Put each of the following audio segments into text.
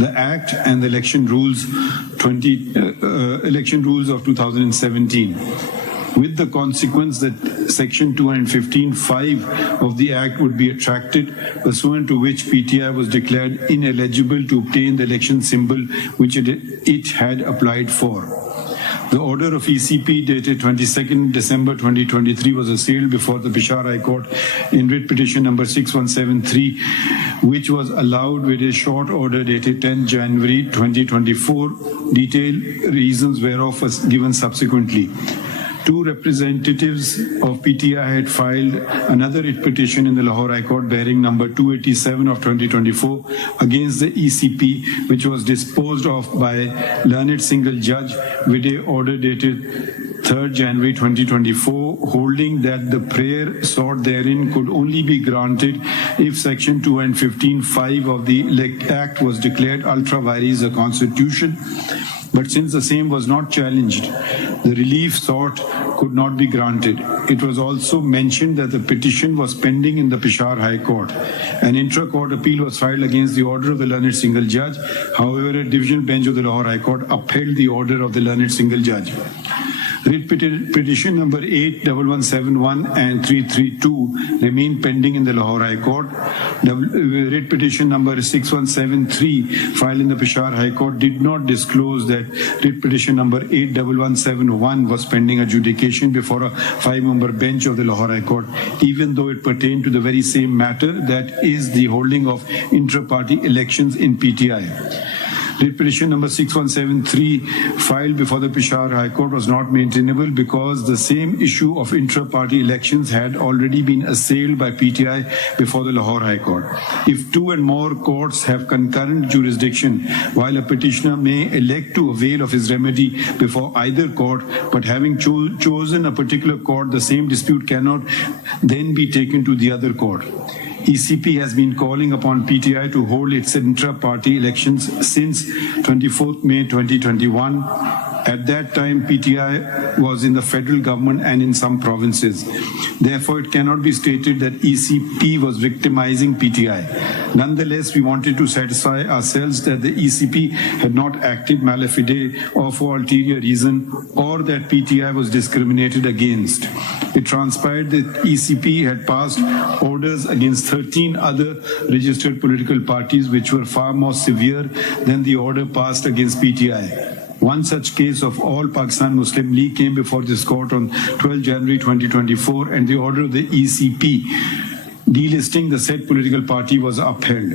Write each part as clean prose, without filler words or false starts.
the Act and the election rules of 2017, with the consequence that Section 215(5) of the Act would be attracted, pursuant to which PTI was declared ineligible to obtain the election symbol which it had applied for. The order of ECP dated 22nd December 2023 was assailed before the Peshawar High Court in writ petition number 6173, which was allowed with a short order dated 10 January 2024. Detailed reasons whereof was given subsequently. Two representatives of PTI had filed another writ petition in the Lahore High Court bearing number 287 of 2024 against the ECP, which was disposed of by learned single judge with a order dated 3rd January 2024, holding that the prayer sought therein could only be granted if Section 215(5) of the Act was declared ultra vires the Constitution. But since the same was not challenged, the relief sought could not be granted. It was also mentioned that the petition was pending in the Peshawar High Court. An intra-court appeal was filed against the order of the learned single judge. However, a division bench of the Lahore High Court upheld the order of the learned single judge. Writ petition number 81171 and 332 remain pending in the Lahore High Court. Writ petition number 6173 filed in the Peshawar High Court did not disclose that writ petition number 81171 was pending adjudication before a 5-member bench of the Lahore High Court, even though it pertained to the very same matter, that is the holding of intra-party elections in PTI. Writ petition number 6173 filed before the Peshawar High Court was not maintainable because the same issue of intra-party elections had already been assailed by PTI before the Lahore High Court. If two and more courts have concurrent jurisdiction, while a petitioner may elect to avail of his remedy before either court, but having chosen a particular court, the same dispute cannot then be taken to the other court. ECP has been calling upon PTI to hold its intra-party elections since 24th May 2021. At that time, PTI was in the federal government and in some provinces. Therefore, it cannot be stated that ECP was victimizing PTI. Nonetheless, we wanted to satisfy ourselves that the ECP had not acted mala fide or for ulterior reason, or that PTI was discriminated against. It transpired that ECP had passed orders against 13 other registered political parties which were far more severe than the order passed against PTI. One such case of All Pakistan Muslim League came before this court on 12 January 2024, and the order of the ECP delisting the said political party was upheld.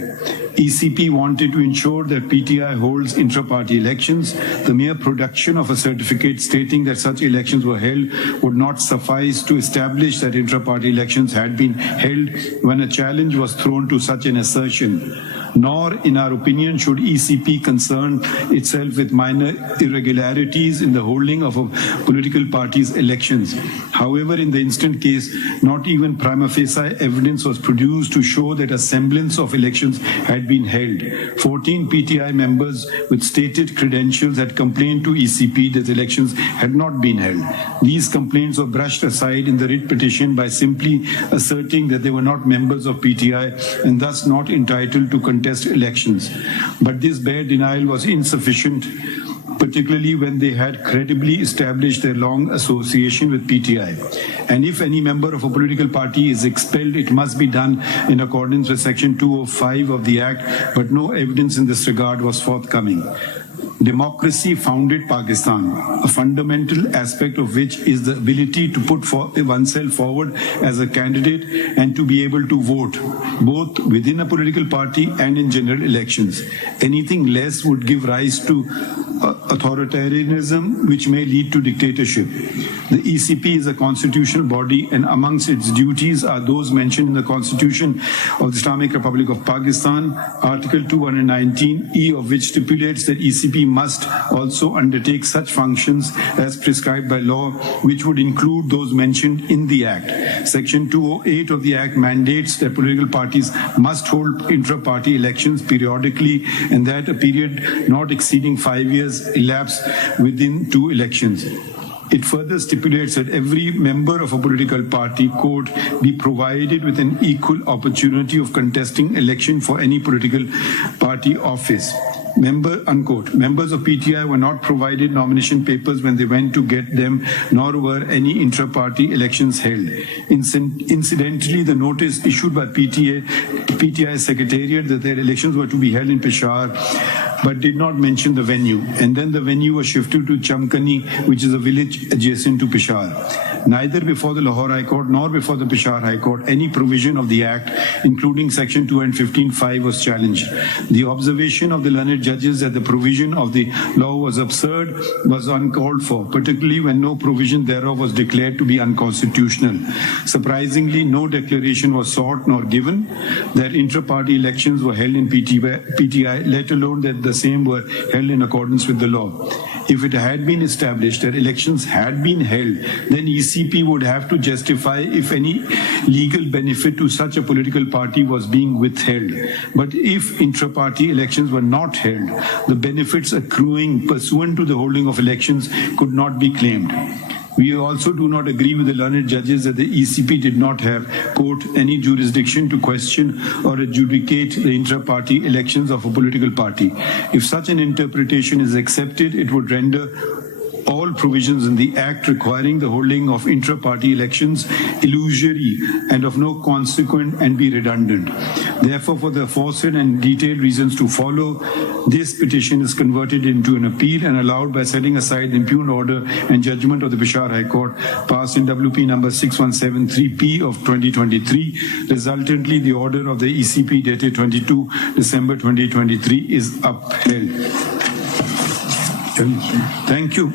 ECP wanted to ensure that PTI holds intra-party elections. The mere production of a certificate stating that such elections were held would not suffice to establish that intra-party elections had been held when a challenge was thrown to such an assertion. Nor, in our opinion, should ECP concern itself with minor irregularities in the holding of a political party's elections. However, in the instant case, not even prima facie evidence was produced to show that a semblance of elections had been held. 14 PTI members with stated credentials had complained to ECP that elections had not been held. These complaints were brushed aside in the writ petition by simply asserting that they were not members of PTI and thus not entitled to contest elections. But this bare denial was insufficient, particularly when they had credibly established their long association with PTI. And if any member of a political party is expelled, it must be done in accordance with Section 205 of the Act, but no evidence in this regard was forthcoming. Democracy founded Pakistan, a fundamental aspect of which is the ability to put oneself forward as a candidate and to be able to vote, both within a political party and in general elections. Anything less would give rise to authoritarianism, which may lead to dictatorship. The ECP is a constitutional body, and amongst its duties are those mentioned in the Constitution of the Islamic Republic of Pakistan, Article 219E of which stipulates that ECP must also undertake such functions as prescribed by law, which would include those mentioned in the Act. Section 208 of the Act mandates that political parties must hold intra-party elections periodically, and that a period not exceeding 5 years elapse within 2 elections. It further stipulates that every member of a political party could be provided with an equal opportunity of contesting election for any political party office. Members of PTI were not provided nomination papers when they went to get them, nor were any intra-party elections held. Incidentally, the notice issued by PTI Secretariat that their elections were to be held in Peshawar, but did not mention the venue. And then the venue was shifted to Chamkani, which is a village adjacent to Peshawar. Neither before the Lahore High Court nor before the Peshawar High Court, any provision of the Act, including Section 215(5), was challenged. The observation of the learned judges that the provision of the law was absurd was uncalled for, particularly when no provision thereof was declared to be unconstitutional. Surprisingly, no declaration was sought nor given that intra-party elections were held in PTI, let alone that the same were held in accordance with the law. If it had been established that elections had been held, then ECP would have to justify if any legal benefit to such a political party was being withheld. But if intra-party elections were not held, the benefits accruing pursuant to the holding of elections could not be claimed. We also do not agree with the learned judges that the ECP did not have, quote, any jurisdiction to question or adjudicate the intra-party elections of a political party. If such an interpretation is accepted, it would render all provisions in the Act requiring the holding of intra-party elections illusory and of no consequence and be redundant. Therefore, for the aforesaid and detailed reasons to follow, this petition is converted into an appeal and allowed by setting aside the impugned order and judgment of the Peshawar High Court passed in WP number 6173P of 2023. Resultantly, the order of the ECP dated 22 December 2023 is upheld. Thank you.